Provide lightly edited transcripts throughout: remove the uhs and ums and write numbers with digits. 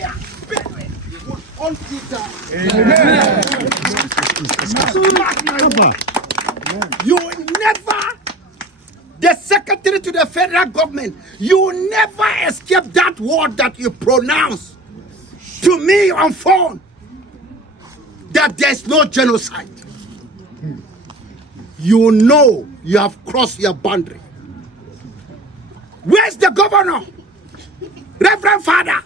Nigeria, Benue, will hunt you down. You will never, the secretary to the federal government, you will never escape that word that you pronounce to me on phone, that there's no genocide. You know you have crossed your boundary. Where's the governor? Reverend Father,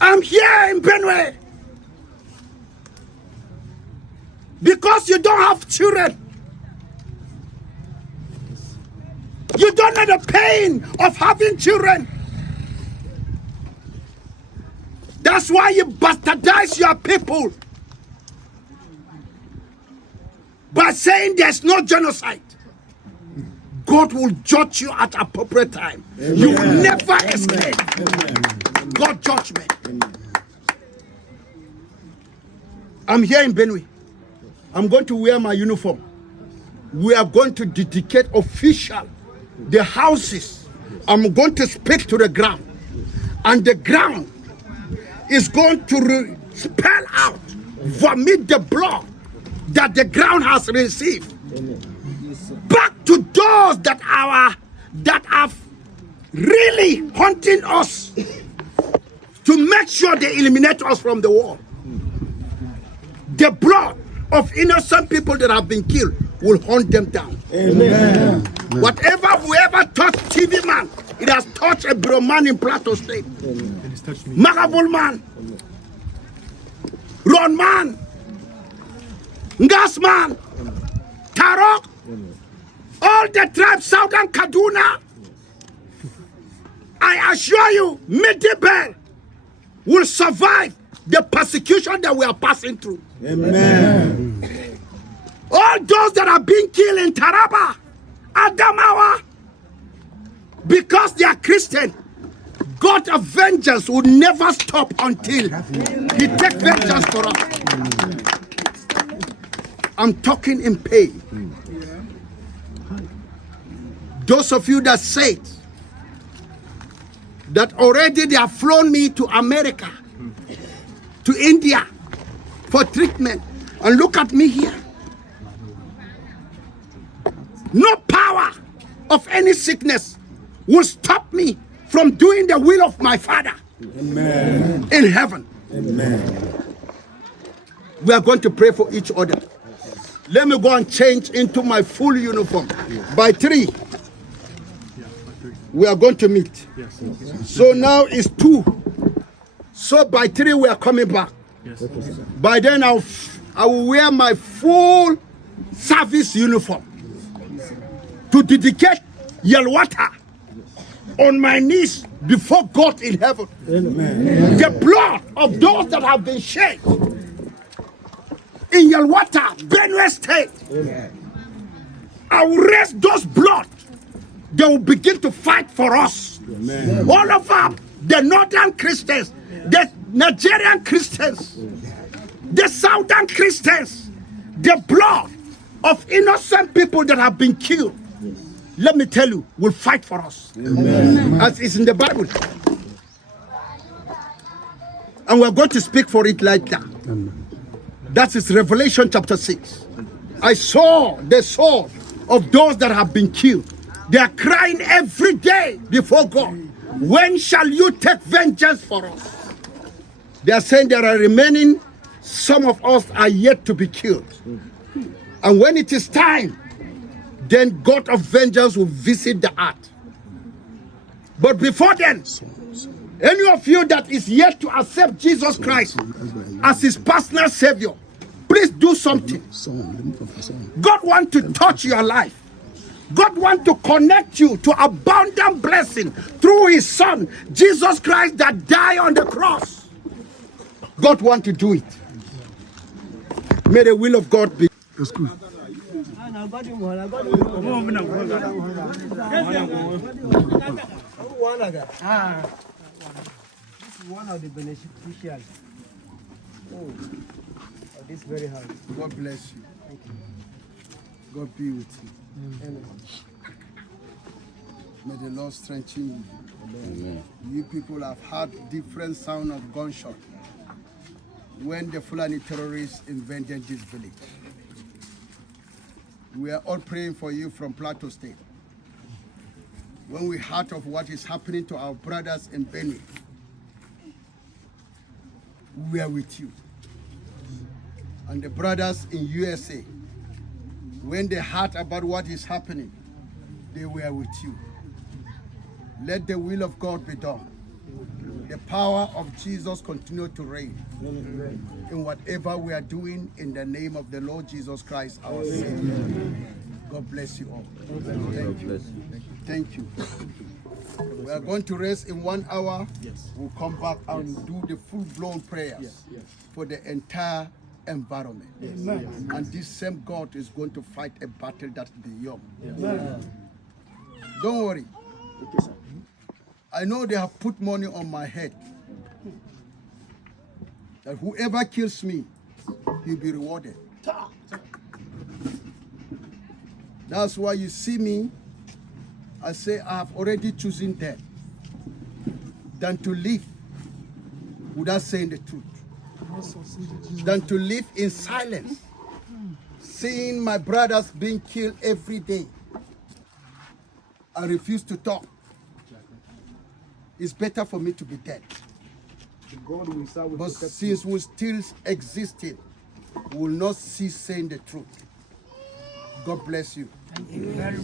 I'm here in Benue because you don't have children. You don't know the pain of having children. That's why you bastardize your people by saying there's no genocide. God will judge you at appropriate time. Amen. You will never escape God's judgment. Amen. I'm here in Benue. I'm going to wear my uniform. We are going to dedicate official the houses. I'm going to speak to the ground. And the ground is going to spell out, vomit the blood that the ground has received. Amen. Back to those that are really hunting us to make sure they eliminate us from the war. The blood of innocent people that have been killed will hunt them down. Amen. Whoever touched TV man, it has touched a Bro man in Plateau State. Magabul man, Ron man, Ngas man, Tarok, all the tribes southern Kaduna. I assure you, Midibel will survive the persecution that we are passing through. Amen. All those that are being killed in Taraba, Adamawa, because they are Christian, God of vengeance will never stop until He takes vengeance for us. I'm talking in pain. Those of you that said that already they have flown me to America, to India for treatment, and look at me here. No power of any sickness will stop me from doing the will of my Father. Amen. In heaven. Amen. We are going to pray for each other. Let me go and change into my full uniform. By 3, we are going to meet. So now it's 2. So by 3 we are coming back. By then I will wear my full service uniform to dedicate Yelwata on my knees before God in heaven. Amen. The blood of those that have been shed in Yelwata, Benue State. Amen. I will raise those blood. They will begin to fight for us. Amen. All of them, the northern Christians, the Nigerian Christians, the southern Christians, the blood of innocent people that have been killed, let me tell you, will fight for us. Amen. As is in the Bible. And we're going to speak for it like that. Amen. That is Revelation chapter 6. I saw the soul of those that have been killed. They are crying every day before God. When shall you take vengeance for us? They are saying there are remaining, some of us are yet to be killed. And when it is time, then God of vengeance will visit the earth. But before then, any of you that is yet to accept Jesus Christ as his personal savior, please do something. God wants to touch your life. God wants to connect you to abundant blessing through his son, Jesus Christ, that died on the cross. God wants to do it. May the will of God be. That's good. This is one of the beneficiaries. This very hard. God bless you. Thank you. God be with you. Amen. May the Lord strengthen you. You people have heard different sound of gunshot when the Fulani terrorists invaded this village. We are all praying for you from Plateau State. When we heard of what is happening to our brothers in Benue, we are with you. And the brothers in USA, when they heard about what is happening, they were with you. Let the will of God be done. The power of Jesus continue to reign in whatever we are doing, in the name of the Lord Jesus Christ, our Savior. God bless you all. Thank you. Thank you. We are going to rest in 1 hour. We'll come back and do the full-blown prayers for the entire environment. And this same God is going to fight a battle that's beyond. Don't worry. I know they have put money on my head, that whoever kills me, he'll be rewarded. That's why you see me, I say I have already chosen death than to live without saying the truth, than to live in silence, seeing my brothers being killed every day. I refuse to talk. It's better for me to be dead. But since we're still existing, we will not cease saying the truth. God bless you.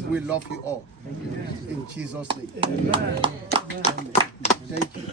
We love you all. In Jesus' name. Amen. Thank you.